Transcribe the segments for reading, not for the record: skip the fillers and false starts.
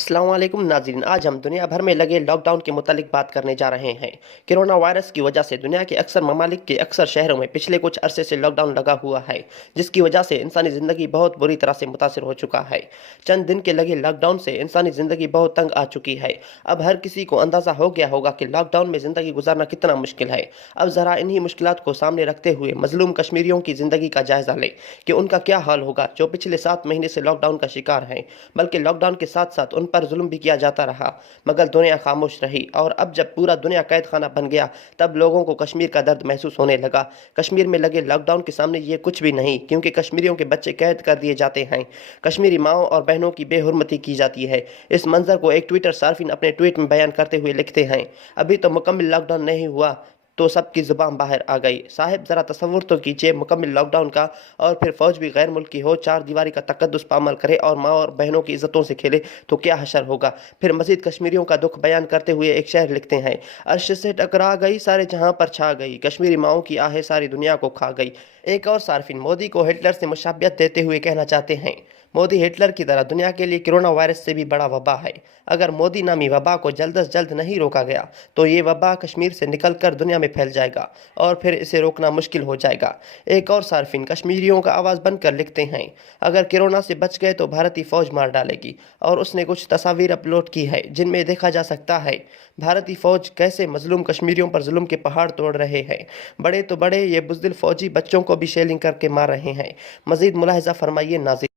अस्सलाम वालेकुम नाज़रीन, आज हम दुनिया भर में लगे लॉकडाउन के मुतालिक बात करने जा रहे हैं। कोरोना वायरस की वजह से दुनिया के अक्सर ममालिक के अक्सर शहरों में पिछले कुछ अरसे से लॉकडाउन लगा हुआ है, जिसकी वजह से इंसानी ज़िंदगी बहुत बुरी तरह से मुतासर हो चुका है। चंद दिन के लगे लॉकडाउन से इंसानी ज़िंदगी बहुत तंग आ चुकी है। अब हर किसी को अंदाज़ा हो गया होगा कि लॉकडाउन में ज़िंदगी गुजारना कितना मुश्किल है। अब ज़रा इन्हीं मुश्किलात को सामने रखते हुए मजलूम कश्मीरियों की ज़िंदगी का जायज़ा लें कि उनका क्या हाल होगा जो पिछले 7 महीने से लॉकडाउन का शिकार हैं। बल्कि लॉकडाउन के साथ साथ उन पर जुल्म भी किया जाता रहा, मगर दुनिया खामोश रही। और अब जब पूरा दुनिया कैद खाना बन गया, तब लोगों को कश्मीर का दर्द महसूस होने लगा। कश्मीर में लगे लॉकडाउन के सामने ये कुछ भी नहीं, क्योंकि कश्मीरियों के बच्चे कैद कर दिए जाते हैं। कश्मीरी माओं और बहनों की बेहुरमती की जाती है। इस मंजर को एक ट्विटर सार्फिन अपने ट्वीट में बयान करते हुए लिखते हैं, अभी तो मुकम्मल लॉकडाउन नहीं हुआ तो सबकी जुबान बाहर आ गई। साहिब जरा तसव्वुर तो कीजिए मुकम्मल लॉकडाउन का, और फिर फौज भी गैर मुल्की हो, चार दीवारी का तकद्दुस पामल करे और माँ और बहनों की इज्जतों से खेले तो क्या हशर होगा। फिर मजीद कश्मीरियों का दुख बयान करते हुए एक शेर लिखते हैं, अर्श से टकरा गई सारे जहां पर छा गई, कश्मीरी माओं की आहें सारी दुनिया को खा गई। एक और सार्फिन मोदी को हिटलर से मुशाबियत देते हुए कहना चाहते हैं, मोदी हिटलर की तरह दुनिया के लिए कोरोना वायरस से भी बड़ा वबा है। अगर मोदी नामी वबा को जल्द से जल्द नहीं रोका गया तो ये वबा कश्मीर से निकलकर दुनिया में फैल जाएगा और फिर इसे रोकना मुश्किल हो जाएगा। एक और सार्फिन कश्मीरियों का आवाज़ बनकर लिखते हैं, अगर कोरोना से बच गए तो भारतीय फौज मार डालेगी। और उसने कुछ तस्वीर अपलोड की है जिनमें देखा जा सकता है भारतीय फौज कैसे मजलूम कश्मीरियों पर जुल्म के पहाड़ तोड़ रहे हैं। बड़े तो बड़े ये बुज़दिल फौजी बच्चों को भी शेलिंग करके मार रहे हैं। मजीद मुलाहिजा फरमाइए नाज़रीन।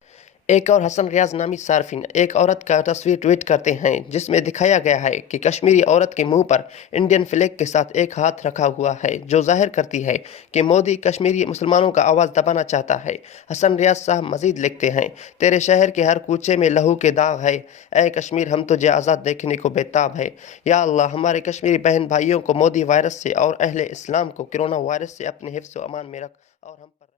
एक और हसन रियाज नामी सार्फिन एक औरत का तस्वीर ट्वीट करते हैं जिसमें दिखाया गया है कि कश्मीरी औरत के मुंह पर इंडियन फ्लैग के साथ एक हाथ रखा हुआ है, जो जाहिर करती है कि मोदी कश्मीरी मुसलमानों का आवाज़ दबाना चाहता है। हसन रियाज साहब मजीद लिखते हैं, तेरे शहर के हर कूचे में लहू के दाग है, ए कश्मीर हम तुझे आज़ाद देखने को बेताब है। या अल्लाह, हमारे कश्मीरी बहन भाइयों को मोदी वायरस से और अहले इस्लाम को कोरोना वायरस से अपने हिफ्ज़ व अमान में रख और हम